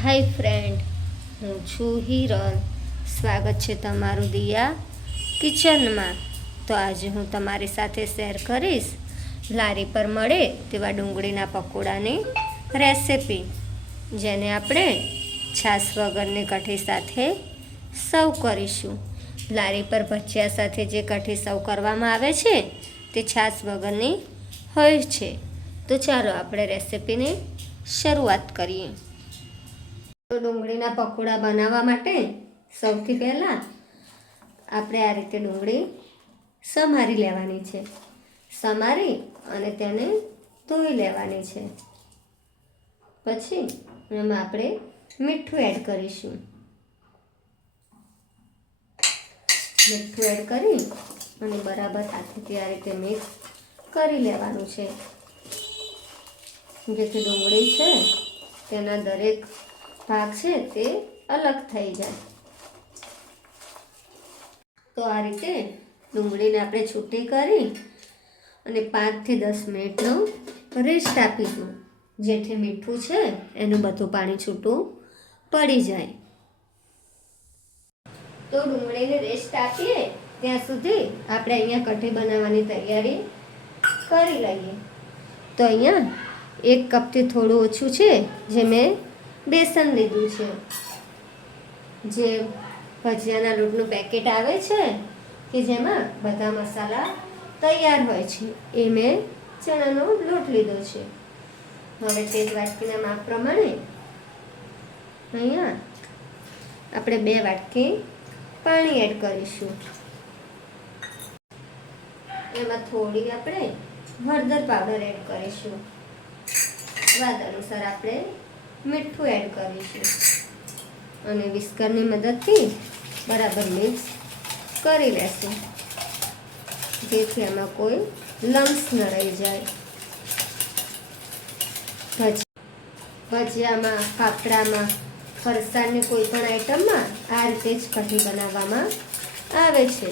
હાય friend, હું છું હિરલ. સ્વાગત છે તમારું દિયા કિચનમાં. તો આજે હું તમારી સાથે શેર કરીશ લારી પર મળે તેવા ડુંગળીના પકોડાની રેસિપી, જેને આપણે છાશ વગરની કઢી સાથે સર્વ કરીશું. લારી પર ભજીયા સાથે જે કઢી સર્વ કરવામાં આવે છે તે છાશ વગરની હોય છે. તો ચાલો આપણે રેસિપીની શરૂઆત કરીએ. તો ડુંગળીના પકોડા બનાવવા માટે સૌથી પહેલાં આપણે આ રીતે ડુંગળી સમારી લેવાની છે. સમારી અને તેને ધોઈ લેવાની છે. પછી એમાં આપણે મીઠું એડ કરીશું. મીઠું એડ કરી અને બરાબર હાથેથી આ રીતે મિક્સ કરી લેવાનું છે, જેથી ડુંગળી છે તેના દરેક ભાગ છે તે અલગ થઈ જાય. તો આ રીતે ડુંગળીને આપણે છૂટી કરી અને 5 થી 10 મિનિટનો રેસ્ટ આપીશું, જેથી મીઠું છે એનું બધું પાણી છૂટું પડી જાય. તો ડુંગળીને રેસ્ટ આપીએ ત્યાં સુધી આપણે અહીંયા કઢી બનાવવાની તૈયારી કરી લઈએ. તો અહીંયા 1 કપથી થોડું ઓછું છે જે મેં બેસન લીધું છે. જે ભજીયાના લોટનું પેકેટ આવે છે કે જેમાં બધા મસાલા તૈયાર હોય છે, એ મેં ચણાનો લોટ લીધો છે. હવે તે જ વાટકીના માપ પ્રમાણે અહીંયા આપણે 2 વાટકી પાણી એડ કરીશું. એમાં થોડી આપણે હળદર પાવડર એડ કરીશું. સ્વાદ અનુસાર આપણે મીઠું એડ કરીશું અને વિસ્કરની મદદથી બરાબર મિક્સ કરી લેશું, જેથી આમાં કોઈ લમ્સ ન રહી જાય. ભજીયામાં, ફાફડામાં, ફરસાણની કોઈ પણ આઈટમમાં આ રીતે જ કઢી બનાવવામાં આવે છે.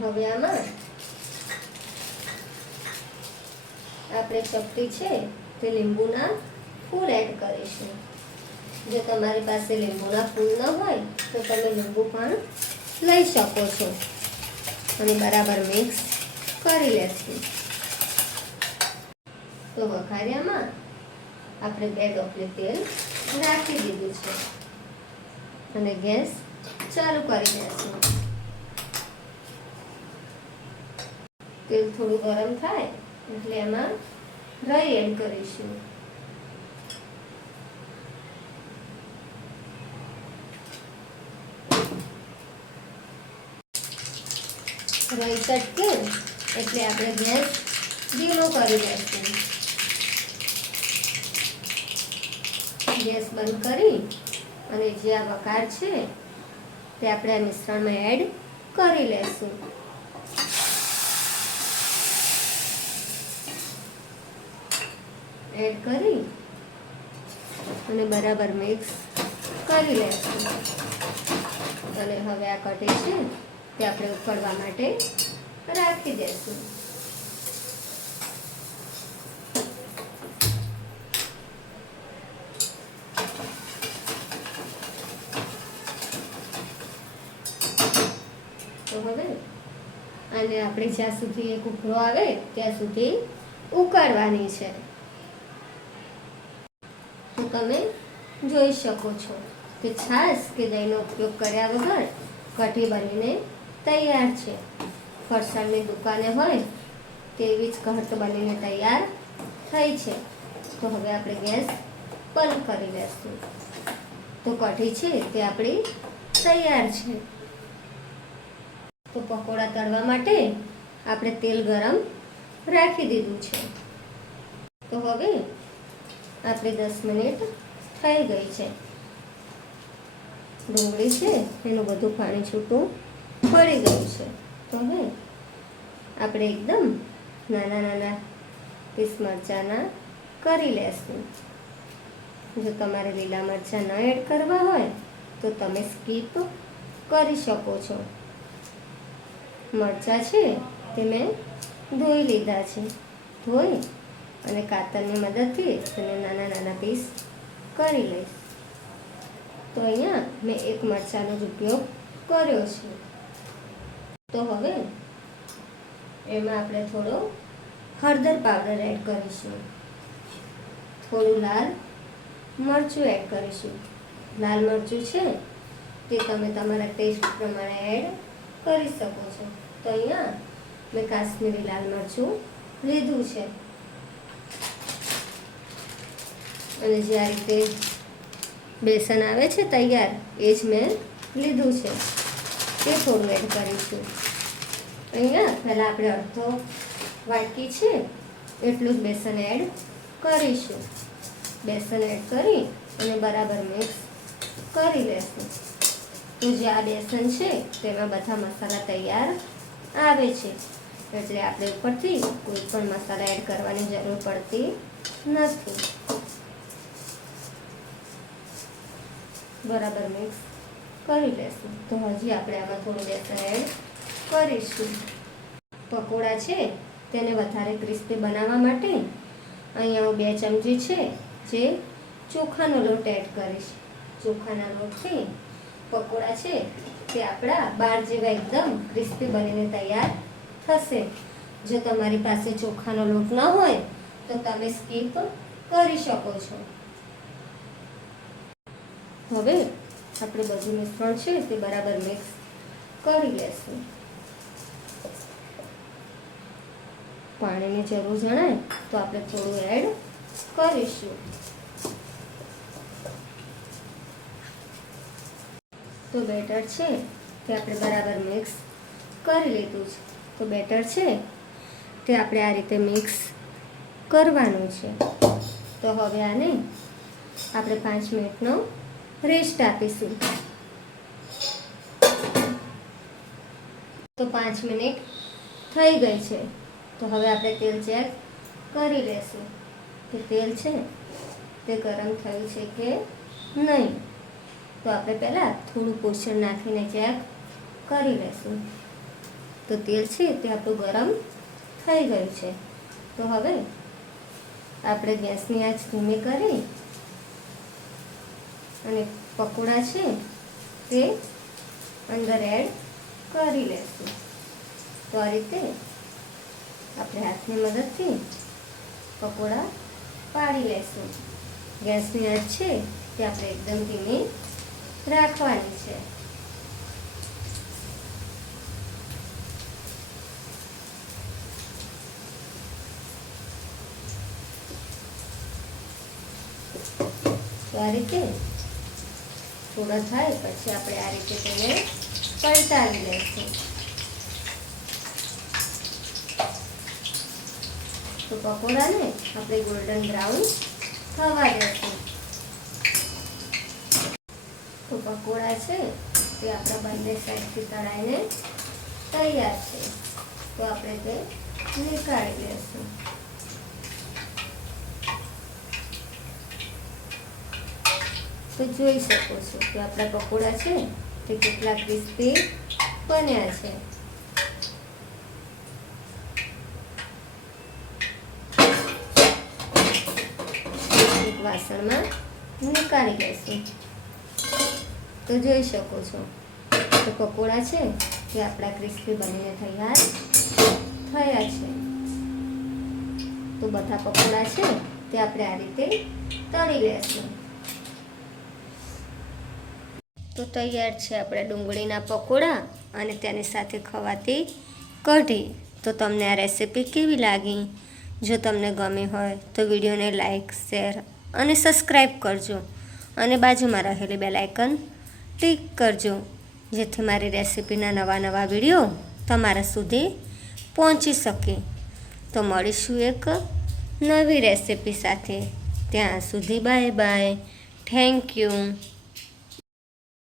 હવે આમાં આપણે ચપટી છે તે લીંબુના ફૂલ એડ કરીશું. જો તમારી પાસે લીંબુના ફૂલ ન હોય તો તમે લીંબુ પણ લઈ શકો છો અને બરાબર મિક્સ કરી લેશું. તો વઘારિયામાં આપણે 2 ડોકલી તેલ રાખી દીધું છે અને ગેસ ચાલુ કરી દઈશું. તેલ થોડું ગરમ થાય એટલે એમાં રાઈ એડ કરીશું. રાઈ ચટકે એટલે આપણે ગેસ ધીમો કરી દઈશું. ગેસ બંધ કરી અને જે આ વઘાર છે તે આપણે આ મિશ્રણમાં એડ કરી લેશું. એડ કરી અને બરાબર મિક્સ કરી લેશું. અને હવે આ કઢી છે તે આપણે ઉકળવા માટે રાખી દઈશું. તો હવે આને આપણે જ્યાં સુધી એક ઉકળો આવે ત્યાં સુધી ઉકાળવાની છે. તો તમે જોઈ શકો છો કે છાશ કે દહીંનો ઉપયોગ કર્યા વગર કઢી બનીને તૈયાર છે. ફરસાણની દુકાને હોય તેવી જ ઘટ બનીને તૈયાર થઈ છે. તો હવે આપણે ગેસ બંધ કરી દઈશું. તો કઢી છે તે આપણી તૈયાર છે. તો પકોડા તળવા માટે આપણે તેલ ગરમ રાખી દીધું છે. તો હવે આપણે 10 મિનિટ થઈ ગઈ છે. ડુંગળી છે એનું બધું પાણી છૂટું પડી ગયું છે. તો હવે આપણે એકદમ નાના નાના પીસ મરચાંના કરી લેશું. જો તમારે લીલા મરચાં ન એડ કરવા હોય તો તમે સ્કીપ કરી શકો છો. મરચાં છે તે મેં ધોઈ લીધા છે. ધોઈ અને કાતરની મદદથી તેને નાના નાના પીસ કરી લઈશ. તો અહીંયા મેં એક મરચાંનો જ ઉપયોગ કર્યો છે. તો હવે એમાં આપણે થોડો હળદર પાવડર એડ કરીશું, થોડું લાલ મરચું એડ કરીશું. લાલ મરચું છે તે તમે તમારા ટેસ્ટ પ્રમાણે એડ કરી શકો છો. તો અહીંયા મેં કાશ્મીરી લાલ મરચું લીધું છે અને જે આ રીતે બેસન આવે છે તૈયાર એ જ મેં લીધું છે, તે થોડું એડ કરીશું. અહીંયા પહેલાં આપણે અડધો વાટકી છે એટલું જ બેસન એડ કરીશું. બેસન એડ કરી અને બરાબર મિક્સ કરી લેશું. તો જે આ બેસન છે તેમાં બધા મસાલા તૈયાર આવે છે, એટલે આપણે ઉપરથી કોઈ પણ મસાલા એડ કરવાની જરૂર પડતી નથી. બરાબર મિક્સ કરી લેશું. તો હજી આપણે આમાં થોડું બેસન એડ કરીશું. પકોડા છે તેને વધારે ક્રિસ્પી બનાવવા માટે અહીંયા હું 2 ચમચી છે જે ચોખાનો લોટ એડ કરીશ. ચોખાના લોટથી પકોડા છે તે આપણા બાર જેવા એકદમ ક્રિસ્પી બનીને તૈયાર થશે. જો તમારી પાસે ચોખાનો લોટ ન હોય તો તમે સ્કીપ કરી શકો છો. હવે આપણે બધું મિશ્રણ છે તે બરાબર મિક્સ કરી લેશું. પાણીની જરૂર જણાય તો આપણે થોડું એડ કરીશું. તો બેટર છે તે આપણે બરાબર મિક્સ કરી લીધું છે. તો બેટર છે તે આપણે આ રીતે મિક્સ કરવાનું છે. તો હવે આને આપણે 5 મિનિટનો રેસ્ટ આપીશું. તો 5 મિનિટ થઈ ગઈ છે. તો હવે આપણે તેલ ચેક કરી લેશું કે તેલ છે તે ગરમ થયું છે કે નહીં. તો આપણે પહેલાં થોડું પોષણ નાખીને ચેક કરી લેશું. તો તેલ છે તે આપણું ગરમ થઈ ગયું છે. તો હવે આપણે ગેસની આંચ ધીમી કરી અને પકોડા છે તે અંદર એડ કરી લેશું. તો આ રીતે આપણે હાથની મદદથી પકોડા પાડી લેશું. ગેસની આંચ છે તે આપણે એકદમ ધીમી રાખવાની છે. તો આ રીતે થોડા થાય પછી આપણે આ રીતે તેને પલટાવી લઈશું. તો પકોડાને આપણે ગોલ્ડન બ્રાઉન થવા દઈશું. તો પકોડા છે તે આપણા બંને સાઈડથી તળાઈને તૈયાર છે. તો આપણે તે નીકાળી લઈશું. તો જોઈ શકો છો કે આપણા પકોડા છે તે કેટલા ક્રિસ્પી બન્યા છે. એક વાસણમાં નીકાળી લઈશું. તો જોઈ શકો છો તો પકોડા છે તે આપણા ક્રિસ્પી બનીને તૈયાર થયા છે. તો બધા પકોડા છે તે આપણે આ રીતે તળી લેશું. તો તૈયાર છે આપણે ડુંગળીના પકોડા અને તેની સાથે ખવાતી કઢી. તો તમને આ રેસીપી કેવી લાગી? જો તમને ગમી હોય તો વિડીયોને લાઈક, શેર અને સબસ્ક્રાઈબ કરજો અને બાજુમાં રહેલી બેલ આઇકન ક્લિક કરજો, જેથી મારી રેસીપીના નવા વિડીયો તમારા સુધી પહોંચી શકે. તો મળીશું એક નવી રેસીપી સાથે. ત્યાં સુધી બાય બાય. Thank you.